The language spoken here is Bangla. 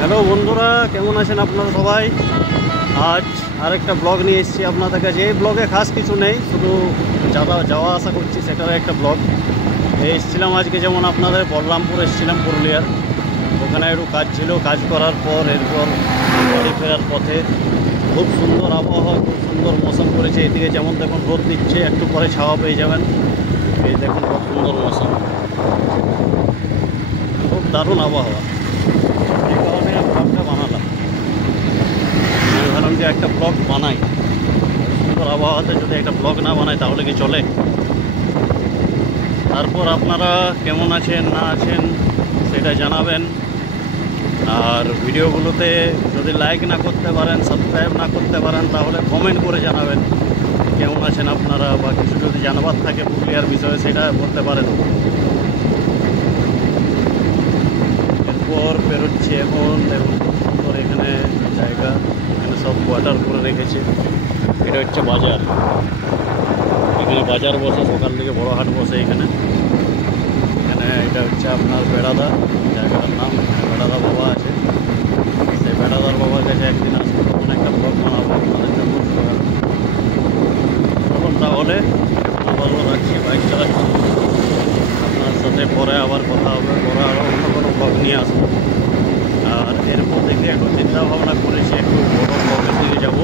হ্যালো বন্ধুরা, কেমন আছেন আপনারা সবাই? আজ আরেকটা ব্লগ নিয়ে এসেছি আপনাদের কাছে। এই ব্লগে খাস কিছু নেই, শুধু যাওয়া আসা করছি সেটার একটা ব্লগ। এসেছিলাম আজকে, যেমন আপনাদের বলরামপুর এসেছিলাম, পুরুলিয়ার। ওখানে একটু কাজ ছিল, কাজ করার পর এরপর বাড়ি ফেরার পথে খুব সুন্দর আবহাওয়া, খুব সুন্দর মৌসুম করেছে। এদিকে যেমন দেখুন রোদ দিচ্ছে, একটু পরে ছাওয়া পেয়ে যাবেন। এই দেখুন খুব সুন্দর মৌসুম, খুব দারুণ আবহাওয়া। এই কারণে ব্লগটা বানালাম। আমি ভাবলাম যে একটা ব্লগ বানাই, সুন্দর আবহাওয়াতে যদি একটা ব্লগ না বানাই তাহলে কি চলে? তারপর আপনারা কেমন আছেন না আছেন সেটা জানাবেন। আর ভিডিওগুলোতে যদি লাইক না করতে পারেন, সাবস্ক্রাইব না করতে পারেন, তাহলে কমেন্ট করে জানাবেন কেমন আছেন আপনারা, বা কিছু যদি জানাবার থাকে পুরুলিয়ার বিষয়ে সেটা বলতে পারেন। এরপর বেরোচ্ছি এখন। দেখুন খুব সুন্দর এখানে জায়গা, এখানে সব কোয়ার্টার করে রেখেছে। এটা হচ্ছে বাজার, এখানে বাজার বসে, সকাল থেকে বড় হাট বসে এখানে। এখানে এটা হচ্ছে আপনার বেড়াদা, জায়গাটার নাম। এখানে বেড়াদা বাবা আছে, সেই বেড়াদার বাবার কাছে একদিন আসবো, তখন একটা ব্লগ বানাবো আপনাদের জন্য। তখন তাহলে আবারও রাখছি, বাইক চালাচ্ছি। আপনার সাথে পরে আবার কথা হবে, পরে আরও অন্য কোনো ব্লগ নিয়ে আসবো। আর এরপর থেকে একটু চিন্তা ভাবনা করেছি একটু বড় ব্লগের দিকে যাবো।